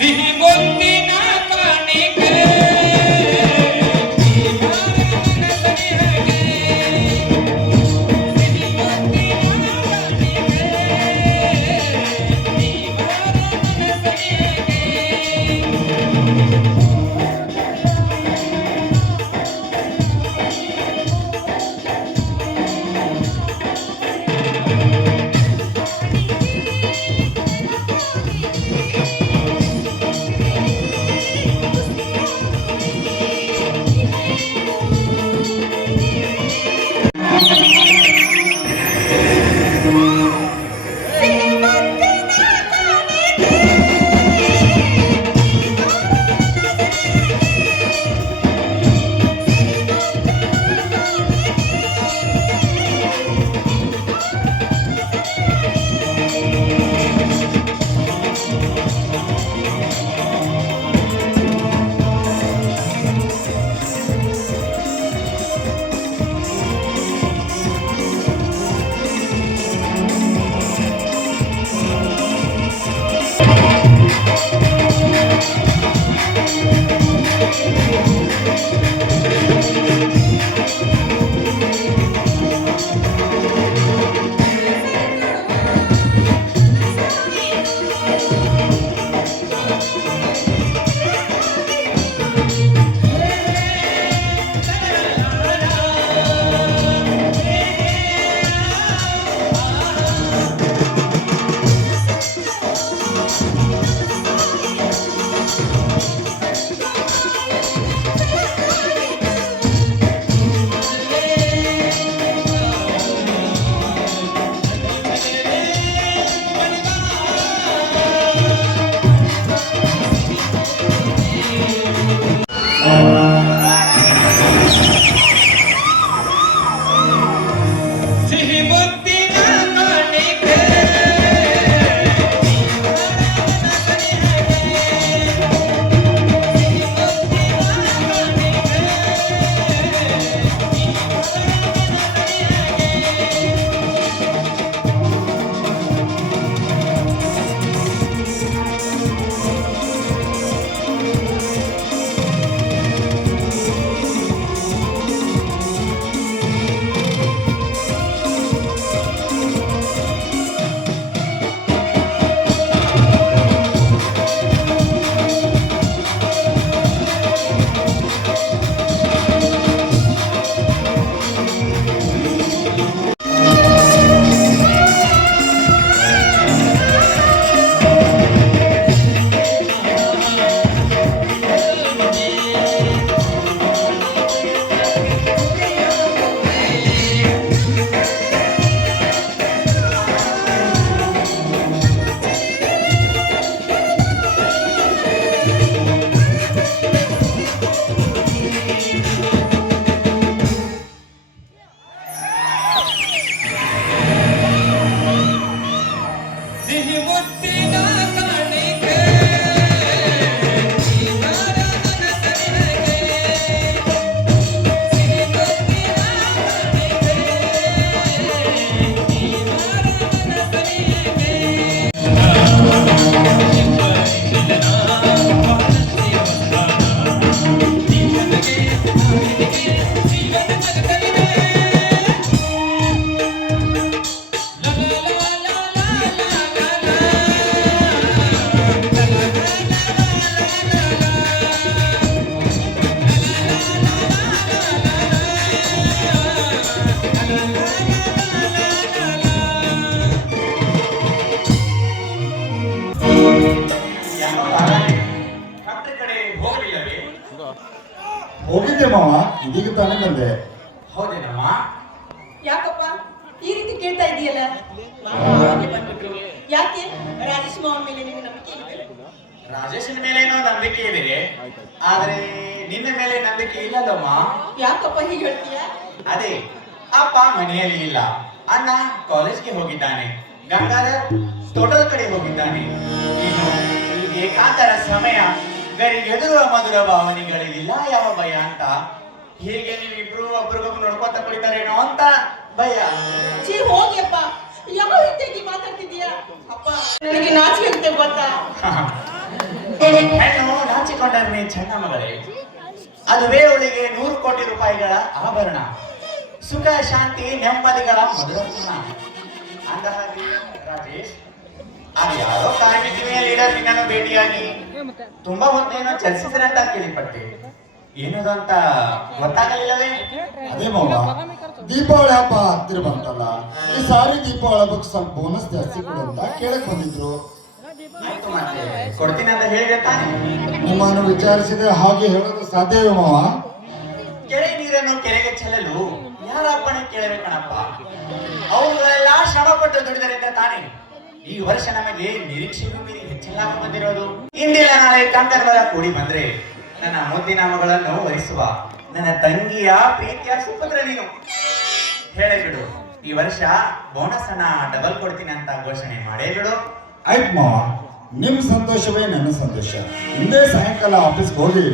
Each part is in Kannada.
ಸಿಹಿ ಮುತ್ತಿನ ಕಾಣಿಕೆ ಹೋಗಿದ್ದೆ ಮಾವ, ಇದೀಗ ತಾನೇ ಬಂದೆ. ಹೌದೇನಮ್ಮ? ಯಾಕಪ್ಪ ಈ ರೀತಿ ಕೇಳ್ತಾ ಇದೆಯಲ್ಲ? ಯಾಕೆ ರಾಜೇಶ್ ಮಾವನ ಮೇಲೆ ನಿಮಗೆ ನಂಬಿಕೆ ಇಲ್ವೇ? ರಾಜೇಶನ ಮೇಲೆ ಏನೋ ನಂಬಿಕೆ ಇದೆ, ಆದ್ರೆ ನಿನ್ನ ಮೇಲೆ ನಂಬಿಕೆ ಇಲ್ಲದಮ್ಮ. ಯಾಕಪ್ಪ ಹೀಗೆ ಹೇಳ್ತೀಯ? ಅದೇ, ಅಪ್ಪ ಮನೆಯಲ್ಲಿ ಇಲ್ಲ, ಅಣ್ಣ ಕಾಲೇಜ್ಗೆ ಹೋಗಿದ್ದಾನೆ, ಗಂಗಾಧರ್ ತೋಟದ ಕಡೆ ಹೋಗಿದ್ದಾನೆ. ಇನ್ನು ಈ ಏಕಾಂತರ ಸಮಯ ಗರಿಗೆದುರುವ ಮಧುರ ಭಾವನೆಗಳಿಗಿಲ್ಲ ಯಾವ ಭಯ ಅಂತ. ಹೀಗೆ ನೀವಿಬ್ರು ಒಬ್ರಿಗೊಬ್ರು ನೋಡ್ಕೊತ ಕುಳಿತಾರೇನೋ ಅಂತ ಭಯ. ಛೀ ಹೋಗಿಯಪ್ಪ, ಯಾವ ರೀತಿಯಾಗಿ ಮಾತಾಡ್ತಿದ್ದೀಯಾ? ಅಪ್ಪ ನನಗೆ ನಾಚಿಕೆ ಆಗುತ್ತೆ ಗೊತ್ತಾ? ಹೆಣ್ಣು ನಾಚಿಕೊಂಡರೆ ಚೆನ್ನ ಮಗಳೇ, ಅದುವೇ ಅವಳಿಗೆ 100 ಕೋಟಿ ರೂಪಾಯಿಗಳ ಆಭರಣ, ಸುಖ ಶಾಂತಿ ನೆಮ್ಮದಿಗಳ ಮಧುರತನ. ಅಂದ ಹಾಗೆ ರಾಜೇಶ್, ಅದು ಯಾರೋ ಕಾರ್ಮಿಕ ಲೀಡರ್ ನಿನ್ನನ್ನು ಭೇಟಿಯಾಗಿ ತುಂಬಾ ಹೊತ್ತೇನೋ ಚರ್ಚಿಸಿದ್ರಂತ ಕೇಳಿಪಟ್ಟೆ. ಏನದು ಅಂತ ಗೊತ್ತಾಗಲಿಲ್ಲವೇ? ಅದೇ ಮಾವ, ದೀಪಾವಳಿ ಹಬ್ಬ ಹತ್ತಿರ ಬಂತಲ್ಲ, ಈ ಸಾರಿ ದೀಪಾವಳಿ ಹಬ್ಬಕ್ಕೆ ಸ್ವಲ್ಪ ಬೋನಸ್ ಜಾಸ್ತಿ ಕೊಡು ಅಂತ ಕೇಳಕ್ ಬಂದಿದ್ರು. ಆಯ್ತು, ಮತ್ತೆ ಕೊಡ್ತೀನಿ ಅಂತ ಹೇಳಿದೆ ತಾನೆ. ನಿಮ್ಮನ್ನು ವಿಚಾರಿಸಿದ್ರೆ ಹಾಗೆ ಹೇಳೋದು ಸಾಧ್ಯವೇ ಮಾವ? ಕೆರೆ ನೀರನ್ನು ಕೆರೆಗೆ ಚೆಲ್ಲಲು ಯಾರ ಅಪ್ಪಣೆ ಕೇಳಬೇಕಣಪ್ಪ. ಅವುಗಳೆಲ್ಲ ಶ್ರಮ ಪಟ್ಟು ದುಡಿದರಿಂದ ತಾನೆ ಈ ವರ್ಷ ನಮಗೆ ನಿರೀಕ್ಷೆಗೂ ಮೀರಿ ಹೆಚ್ಚಿನ ಲಾಭ ಬಂದಿರೋದು. ಇಂದಿಲ್ಲ ನಾಳೆ ಕಂಕರ್ವರ ಕೂಡಿ ಬಂದ್ರೆ ನನ್ನ ಮುದ್ದಿನ ಮಗಳನ್ನು ವರಿಸುವ ನನ್ನ ತಂಗಿಯ ಪ್ರೀತಿಯ ಸುಪುತ್ರ ನೀನು. ಹೇಳೇ ಬಿಡು, ಈ ವರ್ಷ ಬೋನಸ್ ಅನ್ನ ಡಬಲ್ ಕೊಡ್ತೀನಿ ಅಂತ ಘೋಷಣೆ ಮಾಡೇ ಬಿಡು. ಆಯ್ತು ಮಾವ, ನಿಮ್ ಸಂತೋಷವೇ ನನ್ನ ಸಂತೋಷ. ಇಂದೇ ಸಾಯಂಕಾಲ ಆಫೀಸ್ಗೆ ಹೋಗಿ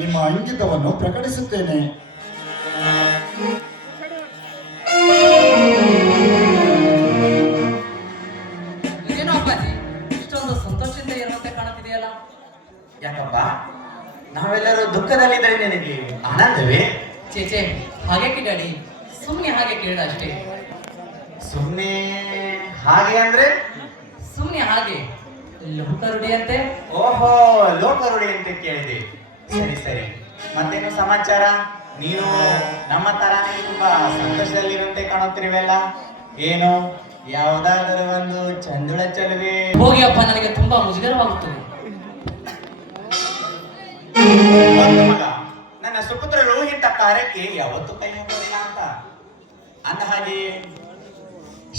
ನಿಮ್ಮ ಅಂಕಿತವನ್ನು ಪ್ರಕಟಿಸುತ್ತೇನೆ. ಇದೇನೋ ಅಪ್ಪಾಜಿ, ಇಷ್ಟೊಂದು ಸಂತೋಷದಿಂದ ಇರುವಂತೆ ಕಾಣುತ್ತಿದೆಯಲ್ಲ? ಯಾಕಪ್ಪ, ನಾವೆಲ್ಲರೂ ದುಃಖದಲ್ಲಿದ್ದರೆ ನಿನಗೆ ಆನಂದವೇ? ಚೇಚೆ, ಹಾಗೆ ಕಿಡಾಡಿ, ಸುಮ್ಮನೆ ಹಾಗೆ ಕೇಳ ಅಷ್ಟೇ. ಸುಮ್ಮನೆ ಹಾಗೆ ಅಂದ್ರೆ? ಸುಮ್ಮನೆ ಹಾಗೆ ಲೋಕರುಡಿ ಅಂತೆ. ಓಹೋ, ಲೋಕರುಡಿ ಅಂತ ಕೇಳಿದೆ. ಸರಿ ಸರಿ, ಮತ್ತೇನು ಸಮಾಚಾರ? ನೀನು ನಮ್ಮ ತರಾನೇ ತುಂಬಾ ಸಂತೋಷದಲ್ಲಿರುವಂತೆ ಕಾಣುತ್ತಿರುವೆಲ್ಲ. ಏನು, ಯಾವುದಾದರೂ ಒಂದು ಚಂದುಳ ಚೆಲುವೆ? ಹೋಗಿ ಅಪ್ಪ, ನನಗೆ ತುಂಬಾ ಮುಜುಗರವಾಗುತ್ತದೆ. ಒಂದು ಮಗ, ನನ್ನ ಸುಪುತ್ರರು ಇಂಥ ಕಾರ್ಯಕ್ಕೆ ಯಾವತ್ತೂ ಕೈ ಹಾಕೋದಿಲ್ಲ ಅಂತ. ಅಂದ ಹಾಗೆ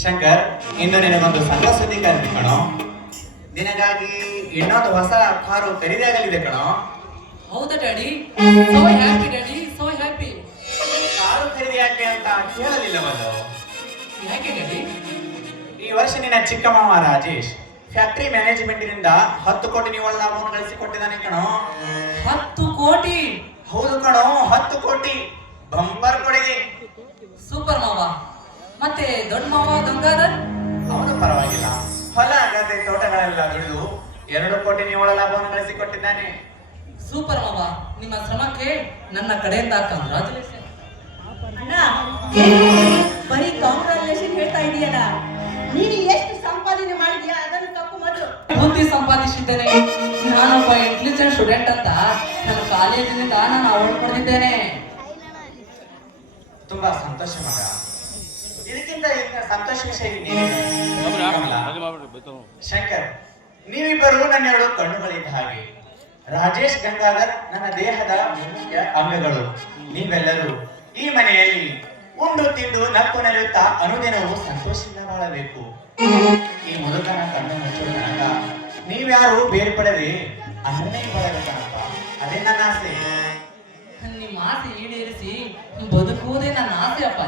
ಶಂಕರ್, ಇನ್ನು ನಿನಗೊಂದು ಸಣ್ಣ ಸುದ್ದಿ ಕರೆದಿ ಕಣೋ. ನಿನಗಾಗಿ ಇನ್ನೊಂದು ಹೊಸ ಕಾರು ಖರೀದಿಯಾಗಲಿದೆ ಕಣೋ. ಹೌದಾ daddy? So happy daddy, so happy. Car ಖರೀದಿ ಯಾಕೆ ಅಂತ ಕೇಳಲಿಲ್ಲವಲ್ಲ? ಯಾಕೆ ಡ್ಯಾಡಿ? ಈ ವರ್ಷ ನಿನ್ನ ಚಿಕ್ಕ ಮಾವ ರಾಜೇಶ್ ಫ್ಯಾಕ್ಟರಿ ಮ್ಯಾನೇಜ್ಮೆಂಟಿನಿಂದ 10 ಕೋಟಿ ನಿವ್ವಳ ಲಾಭವನ್ನು ಗಳಿಸಿಕೊಟ್ಟಿದ್ದಾನೆ ಕಣೋ. 10 ಕೋಟಿ? ಹೌದು ಕಣೋ, 10 ಕೋಟಿ ಬಂಪರ್ ಕೊಡುಗೆ. ಸೂಪರ್ ಮಾವ. ಮತ್ತೆ ದೊಡ್ಡ ಮಾವ ಗಂಗಾಧರ್? ಅವನು ಪರವಾಗಿಲ್ಲ, ಹೊಲ ಗದ್ದೆ ತೋಟಗಳೆಲ್ಲ ದುಡಿದು 2 ಕೋಟಿ ನಿವ್ವಳ ಲಾಭವನ್ನು ಗಳಿಸಿಕೊಟ್ಟಿದ್ದಾನೆ. ಸೂಪರ್ ಮಾವ, ನಿಮ್ಮ ಶ್ರಮಕ್ಕೆ ನನ್ನ ಕಡೆಯಿಂದ ಕಂಗ್ರಾಚುಲೇಷನ್. ಅಣ್ಣ, ಬರೀ ಕಾಂಗ್ರಾಚುಲೇಷನ್ ಹೇಳ್ತಾ ಇದೀಯಲ್ಲ, ನೀನು ಎಷ್ಟು ಸಂಪಾದನೆ ಮಾಡಿದ್ಯಾ ಅದನ್ನು ತಪ್ಪು ಮೊದಲು. ಬುದ್ಧಿ ಸಂಪಾದಿಸಿದ್ದೇನೆ. ನಾನೊಬ್ಬ ಇಂಟೆಲಿಜೆಂಟ್ ಸ್ಟೂಡೆಂಟ್ ಅಂತ ನನ್ನ ಕಾಲೇಜಿನಿಂದ ನಾನು ಅವಾರ್ಡ್ ಪಡೆದಿದ್ದೇನೆ. ತುಂಬಾ ಸಂತೋಷ ಮಗ. ಇದಕ್ಕಿಂತ ಸಂತೋಷ ವಿಷಯ ಇನ್ನೇನಿದೆ? ಕಮಲ, ಶಂಕರ್, ನೀವಿಬ್ಬರು ನನ್ನೆರಡು ಕಣ್ಣುಗಳಿದ್ದ ಹಾಗೆ. ರಾಜೇಶ್ ಗಂಗಾಧರ್ ನನ್ನ ದೇಹದ ಮುಖ್ಯ ಅಂಗಗಳು. ನೀವೆಲ್ಲರೂ ಈ ಮನೆಯಲ್ಲಿ ಉಂಡು ತಿಂದು ನಕ್ಕು ನಲಿಯುತ್ತಾ ಅನುದಿನವೂ ಸಂತೋಷದಿಂದ ಬಾಳಬೇಕು. ಈ ಮುದುಕನ ಕಣ್ಣು ಮುಚ್ಚುವ ತನಕ ನೀವ್ಯಾರು ಬೇರ್ಪಡದೆ ಅನ್ನೇ ಬಾಳಬೇಕಪ್ಪ. ಅದೇ ನನ್ನ ಆಸೆ. ನಿಮ್ಮ ಆಸೆ ಈಡೇರಿಸಿ ಬದುಕುವುದೇ ನನ್ನ ಆಸೆ ಅಪ್ಪ.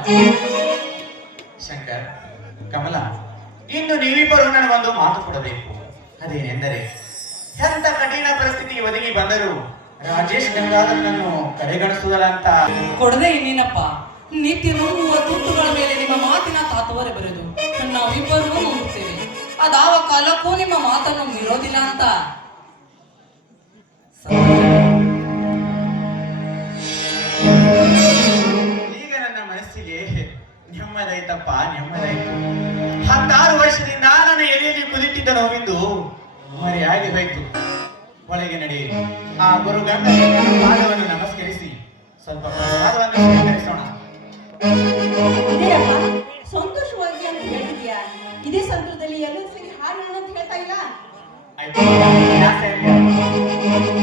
ಶಂಕರ್, ಕಮಲ, ಇನ್ನು ನೀವಿಬ್ಬರು ನನಗೊಂದು ಮಾತು ಕೊಡಬೇಕು. ಅದೇನೆಂದರೆ, ಎಂತ ಕಠಿಣ ಪರಿಸ್ಥಿತಿ ಒದಗಿ ಬಂದರೂ ರಾಜೇಶ್ ಗಂಗಾಧರ್ನನ್ನು ಕಡೆಗಣಿಸುವುದಲ್ಲ ಅಂತ. ಕೊಡದೆ ಇನ್ನೇನಪ್ಪ, ನಿತ್ಯ ನುಂಗುವ ತುತ್ತುಗಳ ಮೇಲೆ ನಿಮ್ಮ ಮಾತಿನ ತಾತ್ವರೆ ಬರೆದು ನಾವಿಬ್ಬರೂ ನುಂಗುತ್ತೇವೆ. ಅದಾವ ಕಾಲಕ್ಕೂ ನಿಮ್ಮ ಮಾತನ್ನು ಮೀರೋದಿಲ್ಲ ಅಂತ. ಈಗ ನನ್ನ ಮನಸ್ಸಿಗೆ ನೆಮ್ಮದಾಯ್ತಪ್ಪ, ನೆಮ್ಮದಾಯ್ತು. 16 ವರ್ಷದಿಂದ ನನ್ನ ಎಲೆಯಲ್ಲಿ ಕುದಿತಿದ್ದ ನೋವಿಂದು ಮರೆಯಾಗಿ ಹೋಯ್ತು. ಒಳಗೆ ನಡೆಯಿರಿ, ಆ ಗುರು ಗಂಗನ ಪಾದವನ್ನು ನಮಸ್ಕರಿಸಿ ಸ್ವಲ್ಪ ಪ್ರಸಾದವನ್ನು ಸ್ವೀಕರಿಸೋಣ. ಇದೇಯಪ್ಪ, ಸಂತೋಷವಾಗಿ ಅಂತ ಹೇಳಿದ್ಯಾ? ಇದೇ ಸಂತೋಷದಲ್ಲಿ ಎಲ್ಲರೂ ಸೇರಿ ಹಾಡೋಣ ಅಂತ ಹೇಳ್ತಾ ಇಲ್ಲ? ಆಯ್ತು, ಜಾಸ್ತಿ ಆಯ್ತು.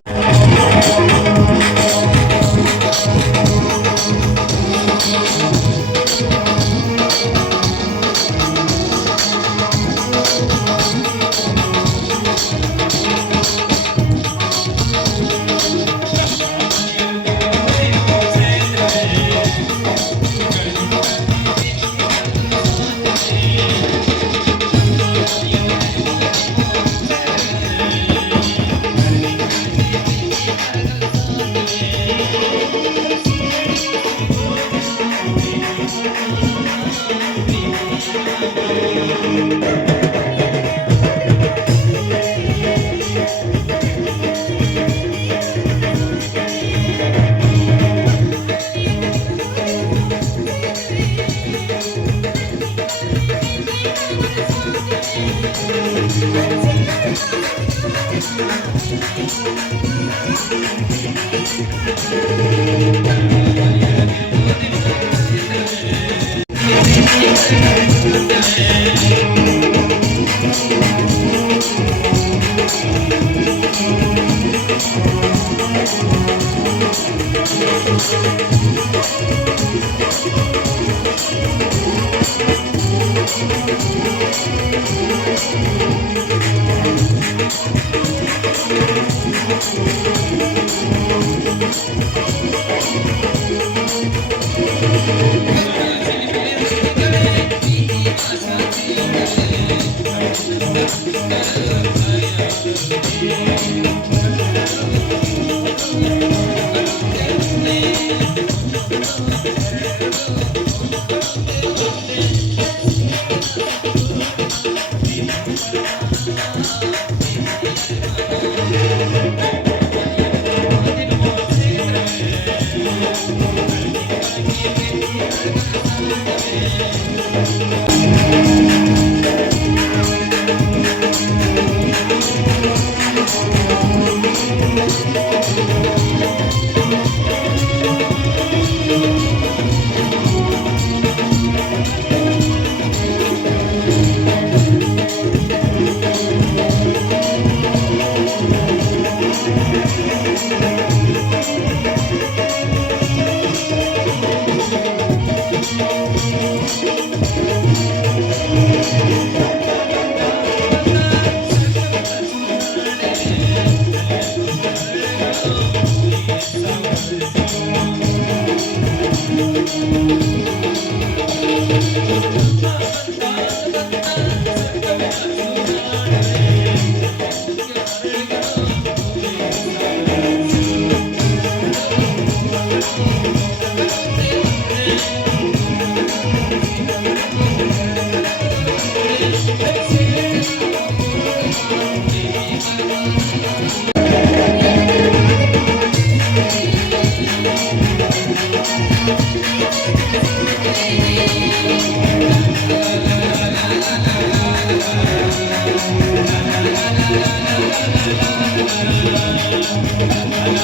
La